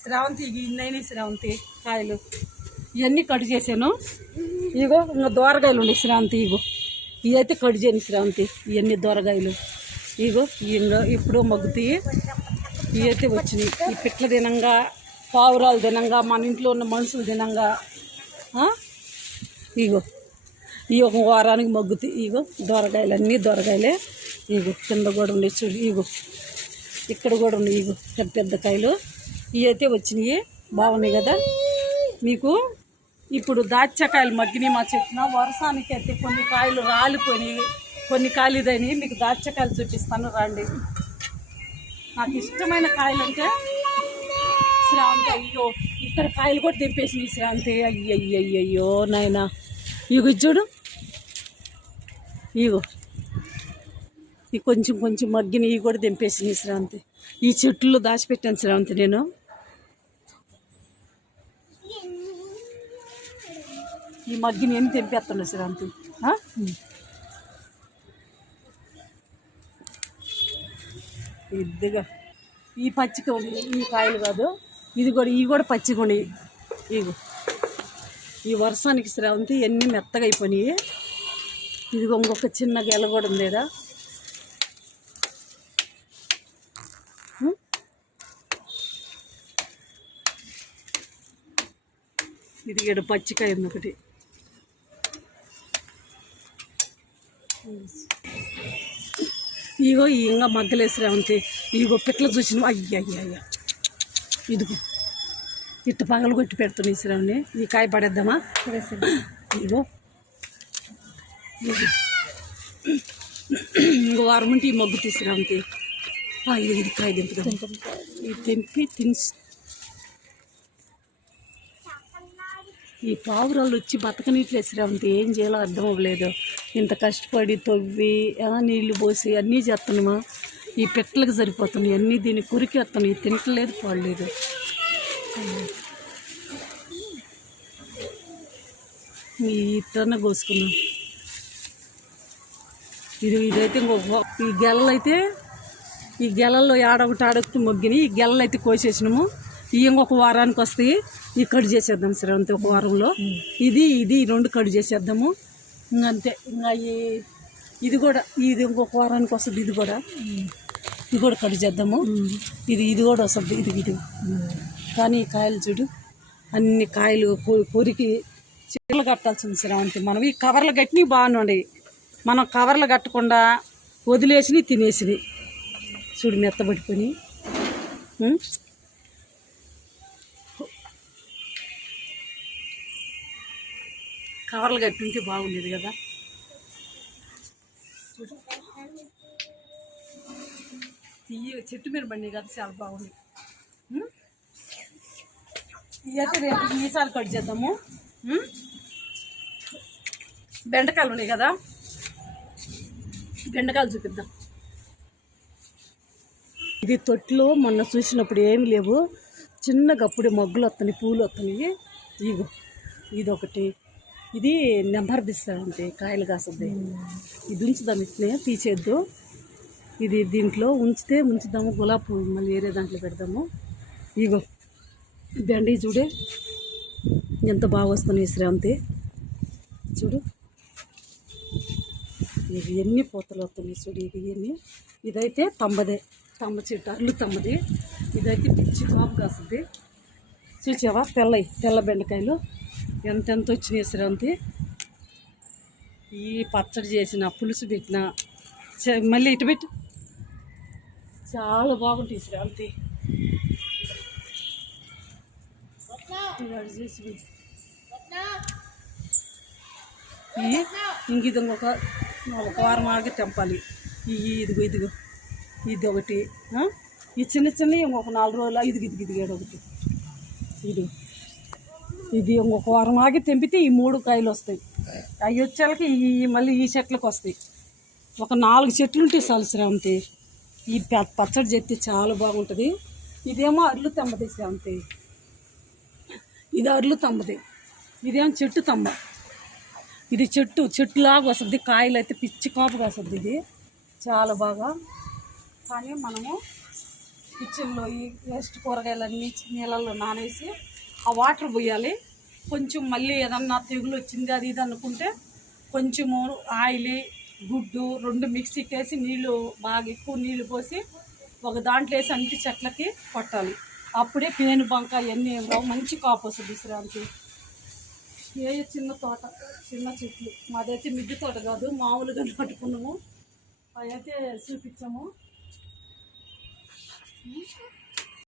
శ్రావంతి ఇన్నైనా శ్రావంతి కాయలు. ఇవన్నీ కట్ చేశాను. ఇగో ఇంకా దోరగాయలు ఉన్నాయి శ్రావంతి ఇగో. ఇవైతే కట్ చేయను శ్రావంతి ఇవన్నీ దోరగాయలు. ఇగో ఇంకా ఇప్పుడు మగ్గుతాయి ఇవైతే వచ్చినాయి. ఈ పిట్ల దినంగా పావురాలు దినంగా మన ఇంట్లో ఉన్న మనుషులు దినంగా ఇగో ఈ ఒక వారానికి మగ్గుతాయి ఇగో దొరకాయలు అన్నీ దొరకాయలే ఇగో కింద కూడా ఉన్నాయి చూడు ఇగో. ఇక్కడ కూడా ఉన్నాయి ఇగో పెద్ద పెద్ద కాయలు. ఇవి అయితే వచ్చినాయి. బాగున్నాయి కదా? మీకు ఇప్పుడు దాచ్చకాయలు మగ్గినాయి మా చెట్టున. వర్షానికి అయితే కొన్ని కాయలు రాలిపోయినాయి. కొన్ని కాయలుదైనవి మీకు దాచ్చకాయలు చూపిస్తాను. రండి. నాకు ఇష్టమైన కాయలు అంటే శ్రావంతి. అయ్యో ఇక్కడ కాయలు కూడా తెంపేసినాయి శ్రావంతి. అయ్యయ్యయ్యో నాయనా. ఇగో చూడు. ఇగో. ఈ కొంచెం కొంచెం మగ్గిన ఇవి కూడా తెంపేసినాయి శ్రావంతి. ఈ చెట్లు దాచిపెట్టాను శ్రావంతి నేను. ఈ మగ్గిన ఏం తెంపేస్తున్నా శ్రావంతి ఇదిగా ఈ పచ్చికొని ఈ కాయలు కాదు. ఇది కూడా ఇవి కూడా పచ్చికొని ఉన్నాయి ఇగో ఈ వర్షానికి శ్రావంతి ఎన్ని మెత్తగా అయిపోయినాయి. ఇదిగో ఇంకొక చిన్న గెల కూడా ఉంది ఈడ. ఇది ఇక్కడ పచ్చికాయ ఉంది ఒకటి. ఇగో ఈ ఇంకా మగ్గలేసిరావంతి ఇగో పిట్ల చూసిన అయ్యా అయ్యా అయ్య ఇదిగో. ఇట్ట పగలు కొట్టి పెడుతున్నా శ్రావణి. ఈ కాయ పడేద్దామా? ఇగో ఇది. ఇంకో వారం ఉంటే ఈ మగ్గు తీసుకురాంతి ఇది ఇది కాయ దింపుదాం ఇది తెంపి తిని ఈ పావురాలు వచ్చి బతకనీట్లేదు శ్రావంతి ఏం చేయాలో అర్థం అవ్వలేదు. ఇంత కష్టపడి తవ్వి ఆ, నీళ్ళు పోసి అన్నీ చేస్తున్నామా ఈ పెట్టలకు సరిపోతున్నాయి అన్నీ దీన్ని కురికి వస్తున్నాయి తినట్లేదు పోలేదు ఈ ఇతన కోసుకున్నాం ఇది ఇదైతే ఇంకొక ఈ గెలలు అయితే ఈ గెలల్లో ఆడొకటి ఆడొకటి మొగ్గిని ఈ గెలలు అయితే కోసేసినాము. ఇవి ఇంకొక వారానికి వస్తాయి ఈ కట్ చేసేద్దాం సరే అంతే ఒక వారంలో. ఇది ఇది ఈ రెండు కట్ చేసేద్దాము. ఇంకంతే. ఇంకా ఈ ఇది కూడా ఇది ఇంకొక వారానికి వస్తుంది ఇది కూడా. ఇది కూడా కట్ చేద్దాము. ఇది ఇది కూడా వస్తుంది ఇది ఇది. కానీ ఈ కాయలు చూడు అన్ని కాయలు పొరికి చీరలు కట్టాల్సింది శ్రావంతి. మనం ఈ కవర్లు కట్టినవి బాగున్నాయి. మనం కవర్లు కట్టకుండా వదిలేసినవి తినేసినవి. చూడు మెత్తబడిపోయి కవర్లు ఉంటే బాగుండేది కదా. తీయ చెట్టు మీద బండి కదా చాలా బాగుంది ఉం? ఇవైతే రేపు మీసాలు కట్ చేద్దాము. బెండకాయలు ఉన్నాయి కదా. బెండకాయలు చూపిద్దాం. ఇది తొట్టిలో మొన్న చూసినప్పుడు ఏమి లేవు. చిన్నగా అప్పుడే మగ్గులు వస్తున్నాయి పూలు వస్తున్నాయి ఇగో ఇదొకటి. ఇది నెంబర్ అంతే కాయలు కాస్తుంది ఇది ఉంచుదాం ఇట్లే తీసేద్దు. ఇది దీంట్లో ఉంచితే ఉంచుదాము గులాబీ పువ్వు మళ్ళీ వేరే దాంట్లో పెడదాము. ఇగో బెండి చూడే. ఎంత బాగా వస్తున్నాయి శ్రావంతి. చూడు. ఇది ఎన్ని పూతలు వస్తున్నాయి చూడు ఇది ఎన్ని. ఇదైతే తమ్మదే తమ్మ చెట్టు అల్లు తమ్మది ఇదైతే పిచ్చి కాపు కాస్తుంది చూసావా? తెల్లయి తెల్ల బెండకాయలు. ఎంతెంత వచ్చినాయి శ్రాంతి ఈ పచ్చడి చేసిన పులుసు పెట్టిన మళ్ళీ ఇటు పెట్టు. చాలా బాగుంటాయి శ్రాంతి చేసి ఇంక ఇది ఒక ఒక వారం ఆగి తెంపాలి. ఈ ఇదిగో ఇదిగో. ఇది ఒకటి ఈ చిన్న చిన్నవి ఒక నాలుగు రోజులు ఇదిగి ఇదిగి ఇదిగో ఒకటి. ఇది ఇది ఇంకొక వారం ఆగి తెంపితే ఈ మూడు కాయలు వస్తాయి. అవి వచ్చేళ్ళకి ఈ మళ్ళీ ఈ చెట్లకు వస్తాయి. ఒక నాలుగు చెట్లు ఉంటాయి చాలు ఈ పచ్చడి చెత్తే చాలా బాగుంటుంది. ఇదేమో అర్లు తెమ్మది శాంతి ఇది అర్లు తమ్మది. ఇదేమో చెట్టు తమ్మ. ఇది చెట్టు చెట్టులాగా వస్తుంది. కాయలు అయితే పిచ్చి కాపుగా వస్తుంది ఇది. చాలా బాగా. కానీ మనము కిచెన్లో ఈ వేస్ట్ కూరగాయలన్నీ నీళ్ళల్లో నానేసి ఆ వాటర్ పోయాలి. కొంచెం మళ్ళీ ఏదన్నా తెగులు వచ్చింది అది ఇది అనుకుంటే కొంచెము ఆయిల్ గుడ్డు రెండు మిక్సీకి వేసి నీళ్ళు బాగా ఎక్కువ నీళ్ళు పోసి ఒక దాంట్లో వేసి అన్ని చెట్లకి కొట్టాలి. అప్పుడే పేను బంక ఇవన్నీ ఏం రావు మంచి కాపు వస్తుంది విశ్రాంతి. ఏ చిన్న తోట చిన్న చెట్లు. మాదైతే మిద్దె తోట కాదు మామూలుగా నాటుకున్నాము. అవైతే చూపించాము.